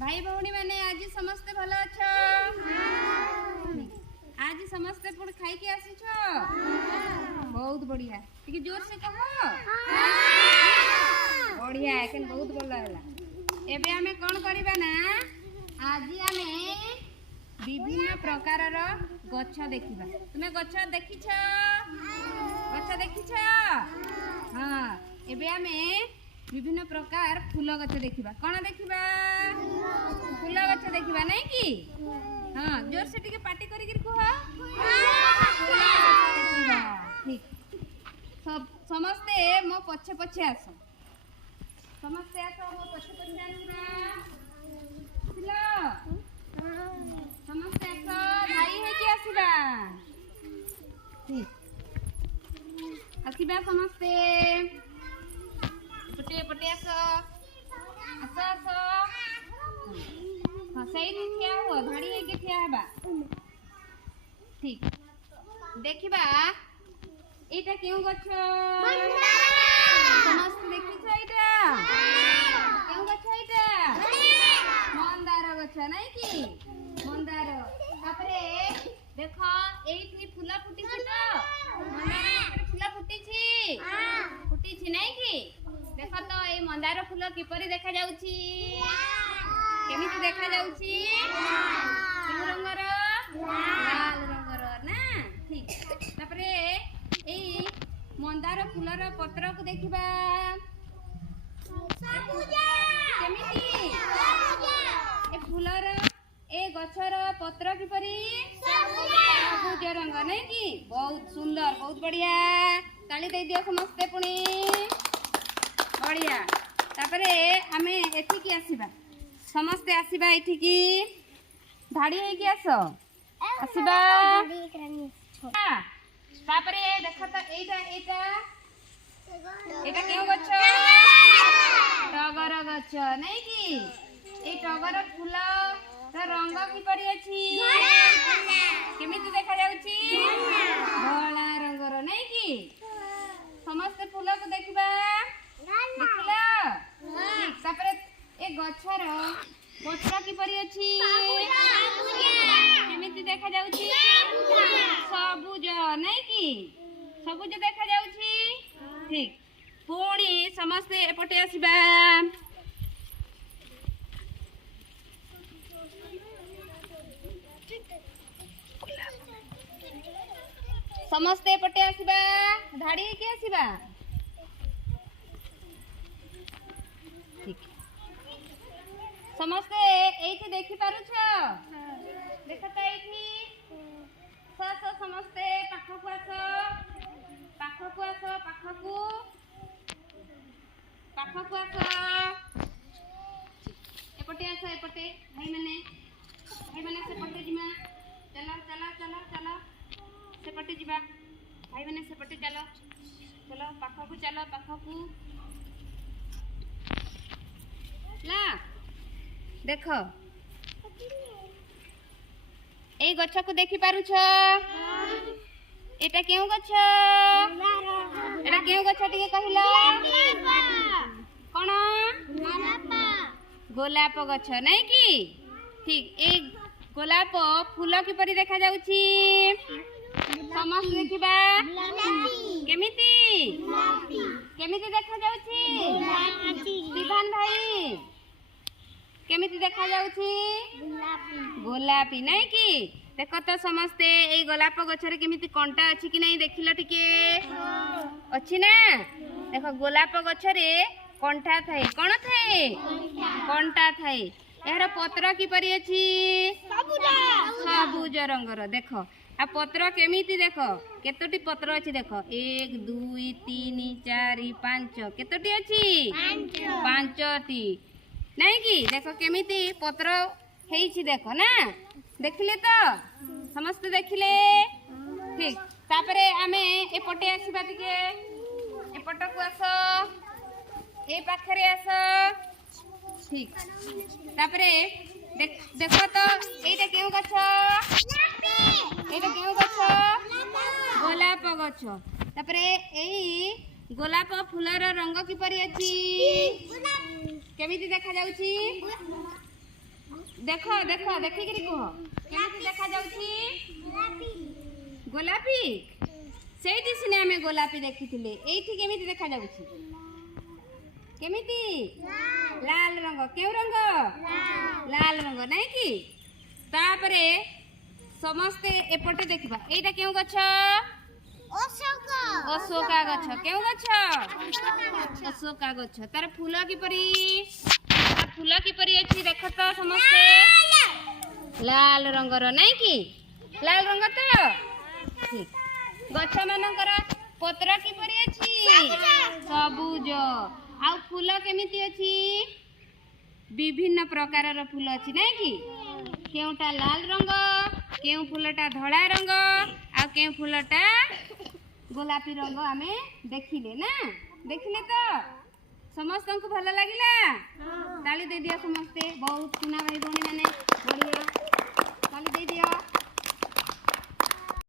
भाई भौणी मैंने आज समस्ते भल अछ आज समस्ते पुण खाई के आसी छ बहुत बढ़िया टिके जोर से कह बढ़िया एखन बहुत भल होला एबे हमें कोन करबा ना आज हमें विभिन्न प्रकार रो गछ देखिबा तुमे गछ देखिछ हां एबे हमें विभिन्न प्रकार फूल गछ देखिबा कोन देखिबा फूल गछ देखिबा नहीं की हां जोर से टिके पार्टी करी गिर को देखिबा ठीक सब समस्ते मो पछे पछे आसो समस्ते आसो मो पछे पछे जानिबा फूल समस्ते आसो भाई है कि आसीबा ठीक आसीबा समस्ते पटे पटे आसो आसो आसो हाँ सही ठिया हो धाड़ी है के ठिया हेबा ठीक देखिबा एटा केउ गछ समस्त देखिछ एटा केउ गछ एटा मंदार गछ नहीं की मंदार तापरे देखो एठी फूला फुटी छ तो मंदार फूला फुटी छी नहीं की देखो तो ए मंदार फूल किपरि देखा जाउची केमिति देखा जाउची केउ रंगर लाल रंगर ना ठीक तापरे ए मंदार फूलर पत्र को देखिबा केमिति ए फूलर ए गछर पत्र किपरि सबुज रंग नहीं की बहुत सुंदर बहुत बढ़िया ताली दे दियो समस्ते पुणी बढ़िया तापरे आमे एठी की आसीबा समस्ते आसीबा एठी की धाड़ी है कि आसो आसीबा तापरे देखो तो एटा एटा एटा केउ गछ टगर गछ नहीं की ए टगर फूल रंग की पड़ी अछि केमिति देखा जाउची धला रंगर नहीं की समस्त फूल को देखिबा देखला ठीक तापरे ए गछर पत्र की पड़ी अछि केमिति देखा जाउची सबुज नहीं की सबुज देखा जाउची ठीक पुणी समस्त एपटे आसीबा समस्त एपटे आसीबा धाड़ी के आसीबा ठीक समस्ते एठी देखि पारु छ देखो तो एठी सस समस्ते पाखकु आसो एपटे आसो एपटे भाई माने सेपटे जिमा चलो सेपटे जिबा भाई माने सेपटे चलो पाखकु ला देखो ए गछ को देखि पारु छ एटा केउ गछ टिके कहिलो कोन गोलाप गछ नहीं की ठीक ए गोलाप फूल की परी देखा जाउची समस्त देखिबा केमिति देखा जाउची विधान भाई केमिति देखा जाउची गोलापी नहीं की देखो तो समस्ते ए गोलाप गछरे केमिति कंटा अछि कि नहीं देखिलो टिके अछि ना देखो गोलाप गछरे कंटा थाए कोन थाए कंटा थाए एहर पत्र की परी अछि सबुज रंगर देखो आ पत्र केमिति देखो केतोटी पत्र अछि देखो 1 2 3 4 5 केतोटी अछि 5टी नहीं की देखो केमिति पत्र हेछि देखो ना देखिले तो समस्त देखिले ठीक तापरे आमे एपटे आसीबा टिके एपट को आसो ए पाखरे आसो ठीक तापरे देखो तो एटा केउ गछ गोलाप गछ तापरे एई गोलाप फूलर रंग किपरि अछि केमिति देखा जाउची देख देख देखिक कह केमिति देखा जाउछि गोलापी सेठी सिने आमे गोलापी देखिथिले एठी केमिति देखा जाउछि केमिति लाल रंग केउ रंग लाल रंग नहीं कि तापरे समस्ते एपटे देखबा एटा केउ गछ अशोका गछ केउ गछ अशोका गछ तार फूल किपरि अछि देख तो समस्ते लाल रंगर नहीं कि लाल रंग तो ठीक गछ मानकर पत्र किपरि अछि सबुज आ फूल केमिति अछि विभिन्न प्रकार फूल अछि नहीं कि केउटा लाल रंग केउ फूलटा धड़ा रंग आ केउ फूलटा गोलापी रंग आमे देखिले ना देखिले तो समस्त को भल लागिला ताली दे दिया समस्ते बहुत सुना भाई भौणी माने।